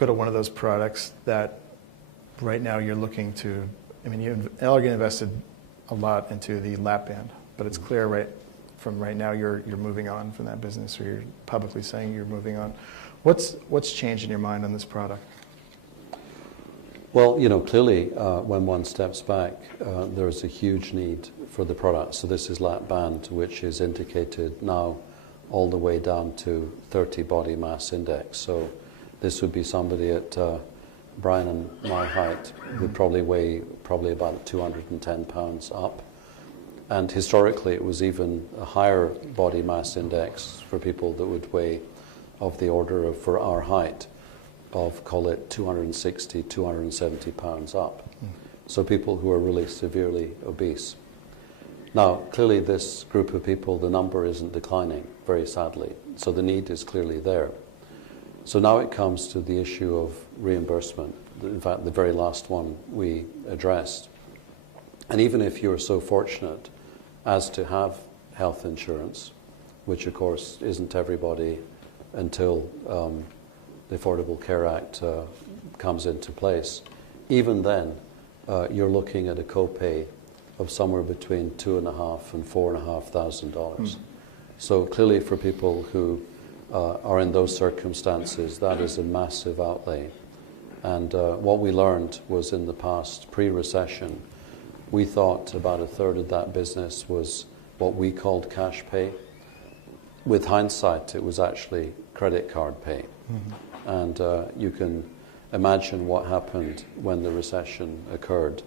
go to one of those products that right now you're looking to, I mean, Allergan invested a lot into the lap band, but it's clear right now you're moving on from that business, or you're publicly saying you're moving on. What's changed in your mind on this product? Well, clearly when one steps back, there's a huge need for the product. So this is lap band, which is indicated now all the way down to 30 body mass index. So this would be somebody at Brian and my height would probably weigh about 210 pounds up. And historically, it was even a higher body mass index for people that would weigh of the order of, for our height, of, call it 260, 270 pounds up. So people who are really severely obese. Now, clearly this group of people, the number isn't declining, very sadly. So the need is clearly there. So now it comes to the issue of reimbursement. In fact, the very last one we addressed. And even if you're so fortunate as to have health insurance, which of course isn't everybody until the Affordable Care Act comes into place, even then you're looking at a copay of somewhere between $2,500 and $4,500. So clearly for people who are in those circumstances, that is a massive outlay. And what we learned was in the past, pre-recession, we thought about a third of that business was what we called cash pay. With hindsight, it was actually credit card pay. And you can imagine what happened when the recession occurred.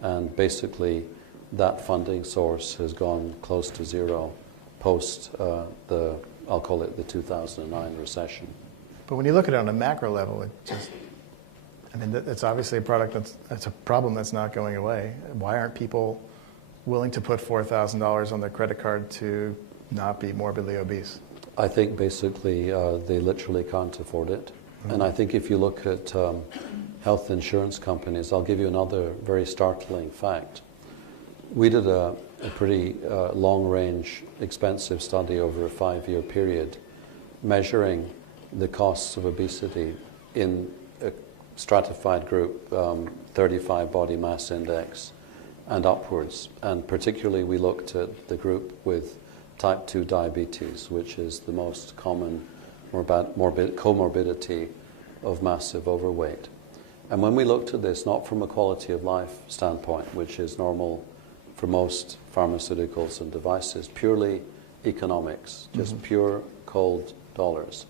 And basically, that funding source has gone close to zero post I'll call it the 2009 recession. But when you look at it on a macro level, it's obviously a product that's a problem that's not going away. Why aren't people willing to put $4,000 on their credit card to not be morbidly obese? I think basically they literally can't afford it. And I think if you look at health insurance companies, I'll give you another very startling fact. We did a pretty long-range, expensive study over a 5-year period measuring the costs of obesity in a stratified group, 35 body mass index and upwards. And particularly we looked at the group with type 2 diabetes, which is the most common comorbidity of massive overweight. And when we looked at this, not from a quality of life standpoint, which is normal for most pharmaceuticals and devices, purely economics, just pure cold dollars.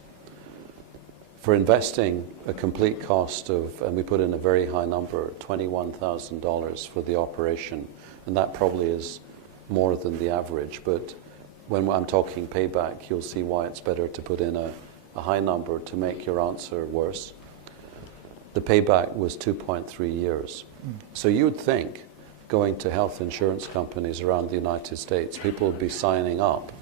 For investing a complete cost of, and we put in a very high number, $21,000 for the operation, and that probably is more than the average, but when I'm talking payback, you'll see why it's better to put in a high number to make your answer worse. The payback was 2.3 years. So you would think, going to health insurance companies around the United States, people would be signing up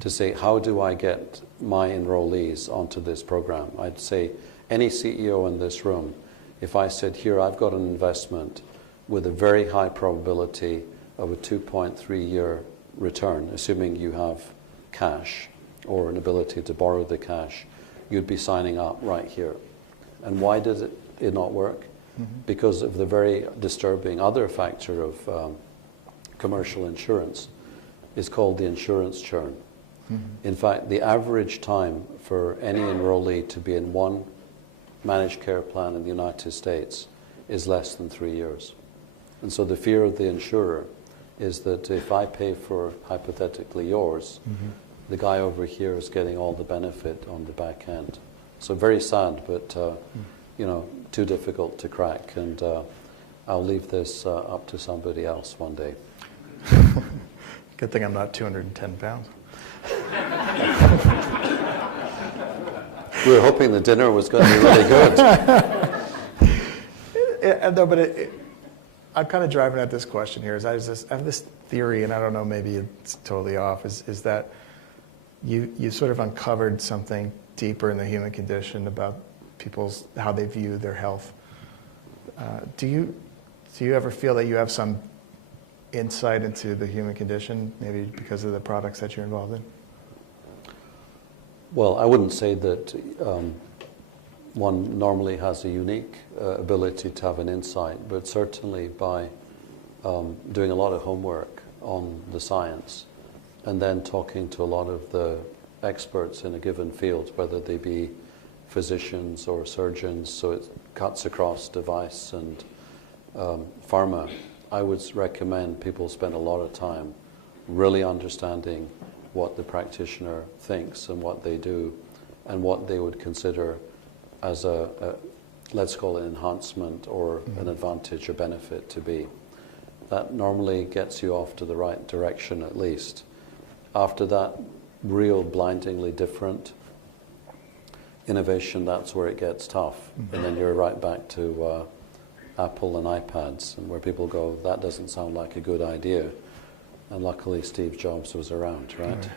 to say, how do I get my enrollees onto this program? I'd say any CEO in this room, if I said, here, I've got an investment with a very high probability of a 2.3-year return, assuming you have cash or an ability to borrow the cash, you'd be signing up right here. And why did it not work? Because of the very disturbing other factor of commercial insurance is called the insurance churn. In fact, the average time for any enrollee to be in one managed care plan in the United States is less than 3 years. And so the fear of the insurer is that if I pay for, hypothetically, yours, the guy over here is getting all the benefit on the back end. So very sad, but too difficult to crack. And I'll leave this up to somebody else one day. Good thing I'm not 210 pounds. We were hoping the dinner was going to be really good. No, but I'm kind of driving at this question here. I have this theory, and I don't know, maybe it's totally off, is that you sort of uncovered something deeper in the human condition about how they view their health. Do you ever feel that you have some insight into the human condition, maybe because of the products that you're involved in? Well, I wouldn't say that one normally has a unique ability to have an insight, but certainly by doing a lot of homework on the science and then talking to a lot of the experts in a given field, whether they be physicians or surgeons, so it cuts across device and pharma, I would recommend people spend a lot of time really understanding what the practitioner thinks and what they do and what they would consider as let's call it enhancement or an advantage or benefit to be. That normally gets you off to the right direction at least. After that, real blindingly different innovation, that's where it gets tough. And then you're right back to Apple and iPads, and where people go, that doesn't sound like a good idea. And luckily Steve Jobs was around, right?